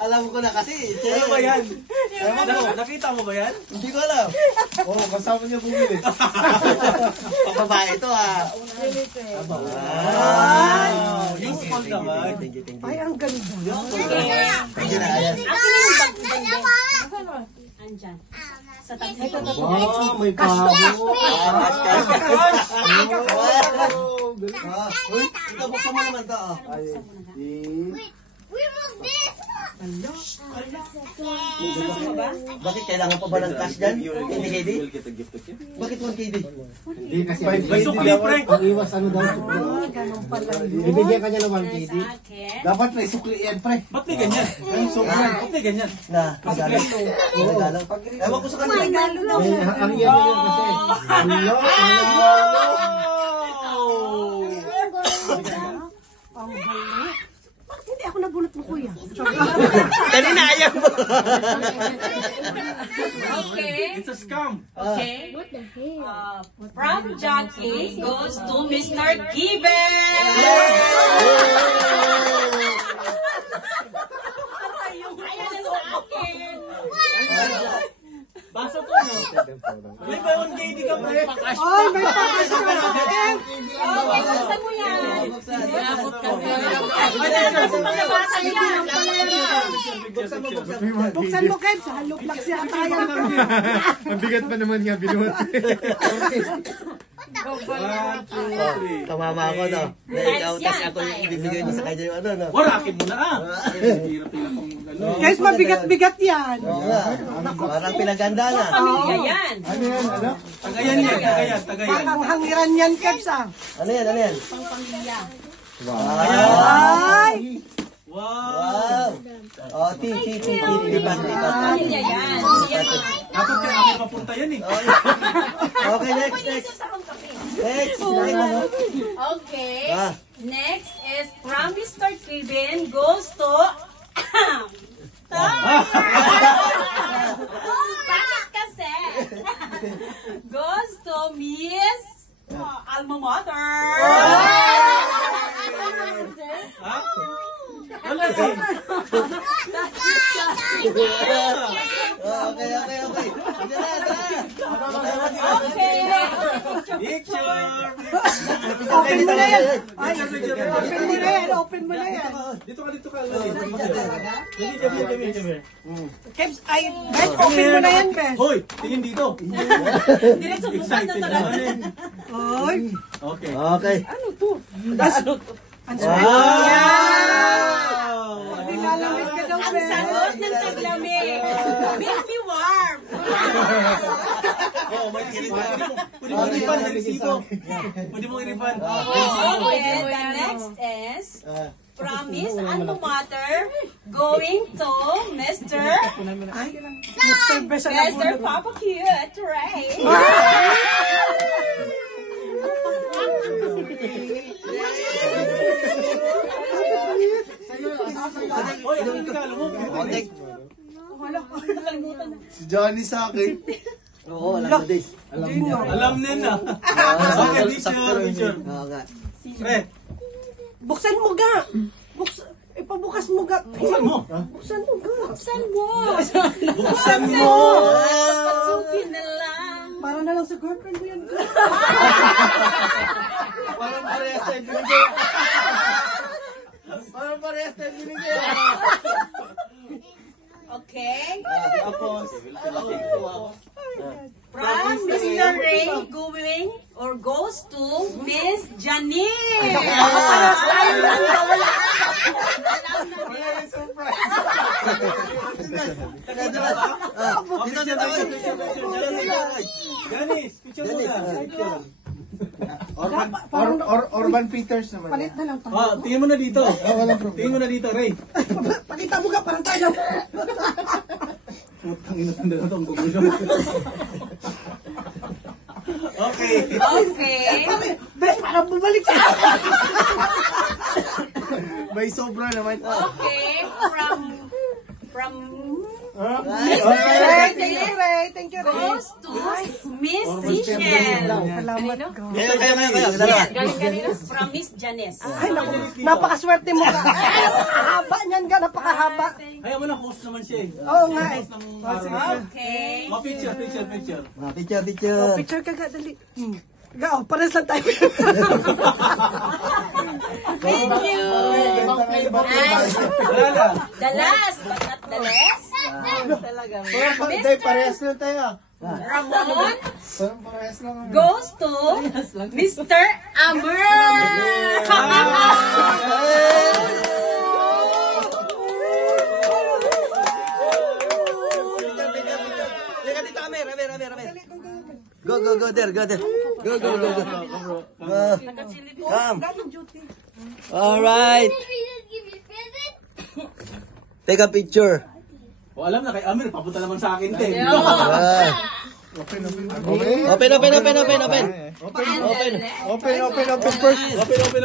Alam ko na kasi. Ano ba yan? Nakita mo ba yan? Hindi ko alam. Oo, kasama niya bumili. Pagbabae ito ah. Useful naman. Thank you. Ay, ang ganda. Andyan. Sa tabi. Wow, may pabo. Uy, ito buksan mo naman ito. Bakit kailangan pa ba ng cash dyan? Hindi KD? Bakit 1KD? Hindi kasi May sukli, pre. ang iwas ano daw. Ganun pala yun. Bibigyan ka niya ng 1KD. Sa akin. Dapat may sukli yan, pre. Ba't may ganyan? Ba't may ganyan? Na, regalo. Ewan ko sa kanila. Ang yan yun kasi. Hello, Ang galing. Bakit hindi ako nabunot mo, kuya? Kanina ayaw mo. Okay. It's a scam. Okay. From Jackie goes to Mr. Given. Ayan sa akin. Basa to, no? May buy 1KD ka, pre. Ay, may pakas ka. Okay, buksan mo yan. Inabot ka na. Buksan mo, Kev. Sa haluplag siya tayo. Mabigat pa naman nga binuhat. Kamama ako, no? Na ikaw, tas ako yung ibibigay mo sa kanya yung ano, no? Warakin mo na, ah. Hirap-hirap ang ano. Guys, mabigat-bigat yan. Oo nga. Parang pinaganda na. Pamilya yan. Ano yan, ano? Tagayan yan, tagayan. Parang hangiran yan, Kev, sa. Ano yan? Pamilya. Ay! Wow! Oh, lipat. Pamilya yan. Dapat ka namin papunta yan, eh. Okay, next. Next. Okay. Ah. Next is from Mr. Kevin goes to... Bakit kasi? Goes to Miss Alma Mater. Ha? Wala eh. Okay. Picture. Open mo na yan. Ay, Picture. open mo na yan. Dito ka. Dito. Kev, ay, guys, open mo na yan, Kev. Hoy, tingin dito. Diretso bukas na talaga. Ay, Okay. Okay. ang Wow! nilalamit ka daw, Ang Kev. sagot ng taglamig. Make me warm. Oh, may resibo. Pwede mo i-refund ang resibo. Pwede mo i-refund. Okay, the next is from Miss Alma Mater going to Mr. Mr. Besa na Mr. Papa Cute, Ray. Hoy, ano yung regalo mo? Si Johnny sa akin. Oo, alam mo din. Alam nila. Okay, picture. Oo nga. Pre, Buksan mo ga. Ipabukas mo ga. buksan mo. Buksan mo ga. Buksan mo. Buksan mo. Pasukin na lang. Para na lang sa girlfriend mo yan. Parang parehas tayo binigay. Okay. Tapos, From Mr. Ray going or goes to Miss Janine. Paras tayo lang. Janice, picture mo na. Orban Peters naman. Palit na lang tayo. Ah, tingin mo na dito. Tingin mo na dito, Ray. Pakita mo ga, parang tayo lang. Putang ina, tanda na itong gugulo. Okay. Okay. Bes, parang bumalik siya. May sobra naman. Okay. From Thank you, Ray. goes to Miss Michelle. Salamat ka. Kayo. Dalawa. Galing-galing from Miss Janice. Ay, naku, napakaswerte mo ka. Haba niyan ka, napakahaba. mahaba. Ayaw mo na, host naman siya eh. Oo nga eh. Host ng araw. Okay. Oh, picture. Picture. Picture ka ga, dali. Ga, pares lang tayo. Thank you. And the last but not the least, Hindi, parehas lang tayo. Ramon Parang parehas lang. goes to Mr. Amber. Teka dito, Amer. Go there. Go. Come. Alright. Take a picture. O alam na kay Amir, papunta naman sa akin din. Open.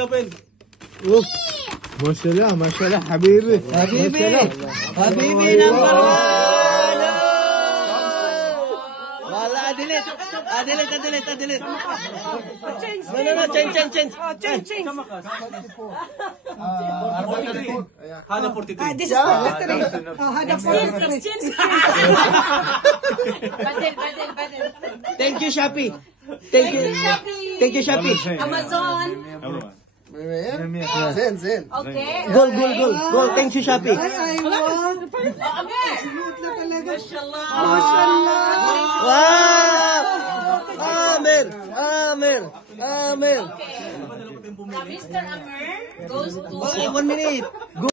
Open. Mashallah, habibi. Habibi number one. Wala, delete. Delete. No, change. Change. Hana 43. This is 43. Hada 43. Badil. Thank you, Shopee. Thank you, Shopee. Amazon. Zen. Okay. Goal. Thank you, Shopee. Ay, wow. Amir. Cute na talaga. Mashallah. Wow! Amer. From Mr. Amir goes to 1 minute.